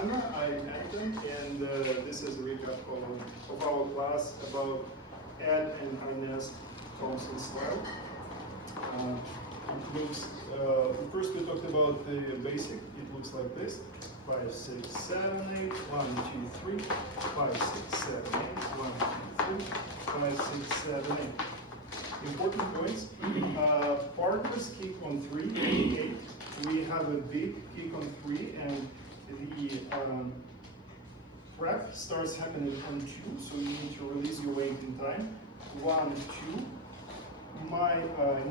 Hangman, I'm Nathan, and this is a recap of our class about Ad and Inez Thompson style. First we talked about the basic. It looks like this: 5, 6, 7, 8. 1, 2, 3. 5, 6, 7, 8. 1, 2, 3. 5, 6, 7, 8. Important points. Partners kick on 3 and 8. We have a big kick on 3, and the prep starts happening on 2, so you need to release your weight in time. 1, 2. My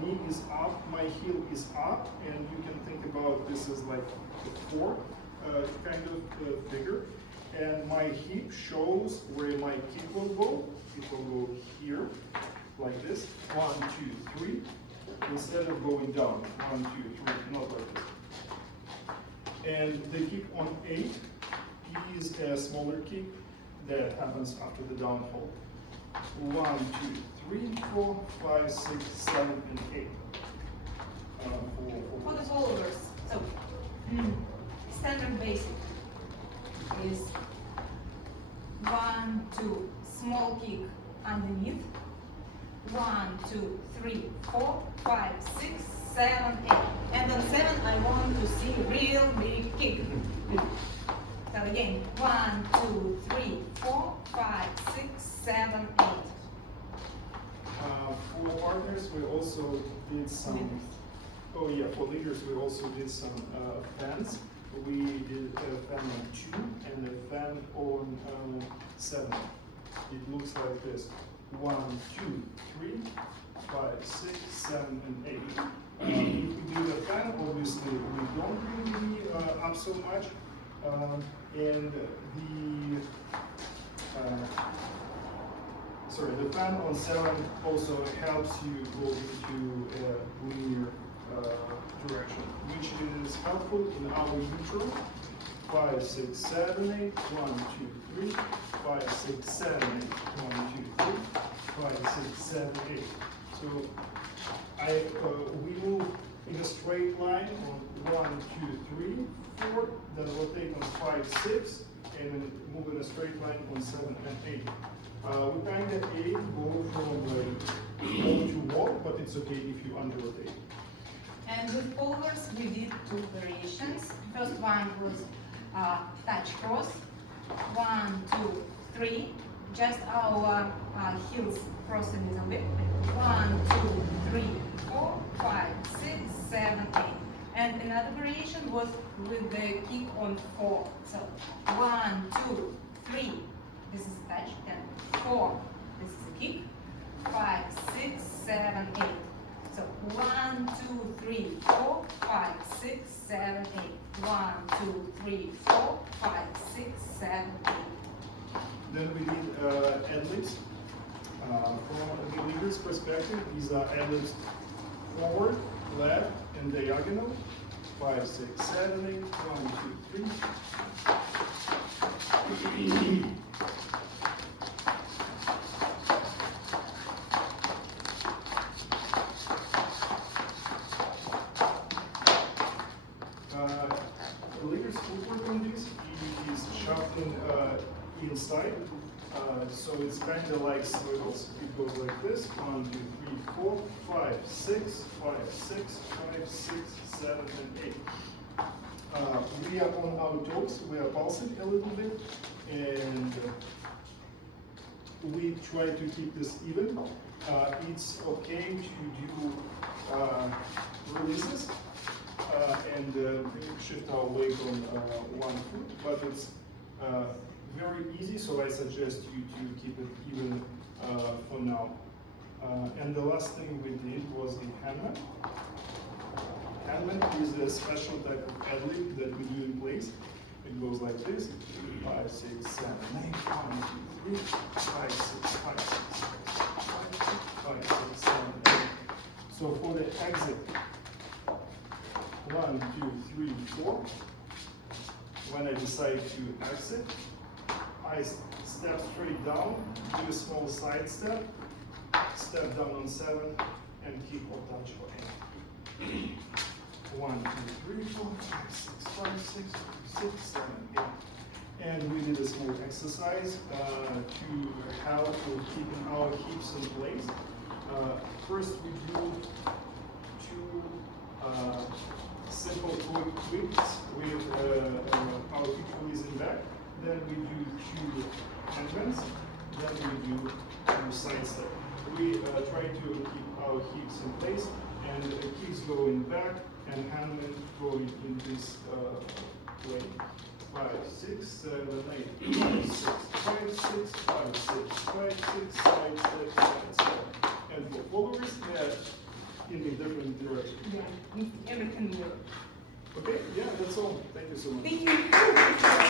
knee is up, my heel is up, and you can think about this as like a 4 kind of figure. And my hip shows where my kick will go. It will go here, like this. 1, 2, 3. Instead of going down. 1, 2, 3, not like this. And the kick on 8 is a smaller kick that happens after the downfall. 1, 2, 3, 4, 5, 6, 7, and 8. For the followers, so standard basic is 1, 2, small kick underneath. 1, 2, 3, 4, 5, 6, 7, 8. And on 7, I want to see real big kick. So again, 1, 2, 3, 4, 5, 6, 7, 8. For partners, we also did some. Oh yeah, for leaders, we also did some fans. We did a fan on 2 and a fan on 7. It looks like this: 1, 2, 3, 5, 6, 7, and 8. If we do the fan, obviously we don't really up so much, and the fan on 7 also helps you go into a linear direction, which is helpful in our neutral. 5, 6, 7, 8. 1, 2, 3. 5, 6, 7, 8. 1, 2, 3. 5, 6, 7, 8. So we move in a straight line on 1, 2, 3, 4. Then rotate on 5, 6, and then move in a straight line on 7 and 8. We kind of go from wall to wall, but it's okay if you under rotate. And with followers, we did 2 variations. First one was touch cross. 1, 2, 3. Just our heels cross a little bit. 1, 2, 3, 4, 5, 6, 7, 8. And another variation was with the kick on 4. So 1, 2, 3. This is a touch. Then 4. This is a kick. 5, 6, 7, 8. So 1, 2, 3, 4, 5, 6, 7, 8. 1, 2, 3, 4, 5, 6, 7, 8. Then we did ad-libs. From the leader's perspective, these are ad-libs forward, left, and diagonal. 5, 6, 7, 8. 1, 2, 3. The leader's footwork on this is shuffling inside, so it's kind of like swivels. It goes like this: 1, 2, 3, 4, 5, 6, 5, 6, 5, 6, 7, and 8. We are on our toes. We are pulsing a little bit, and we try to keep this even. It's okay to do releases and shift our leg on one foot, but it's very easy, so I suggest you to keep it even for now. And the last thing we did was the Hangman. Hangman is a special type of ad-lib that we do in place. It goes like this: 5, 6, 7, 8. 1, 2, 3. 5, 6, 5, 6, 5, 6, 7, 8. So for the exit, 1, 2, 3, 4. When I decide to exit, I step straight down, do a small side step down on 7, and keep or touch for 8. 1, 2, 3, 4, 5, 6, 5, 6, 6, 7, 8. And we did a small exercise to help with keeping our hips in place. First, we do two simple quick twists with our hip releasing back. Then we do two hangmans. Then we do side step. We try to keep our hips in place, and kicks going back and hangman going in this way. 5, 6, 7, 8, 5, 6, 5, 6, 5, 6, 5, 6, side step, side step. And for followers, that in a different direction. Yeah, everything works. Okay, yeah, that's all. Thank you so much. Thank you.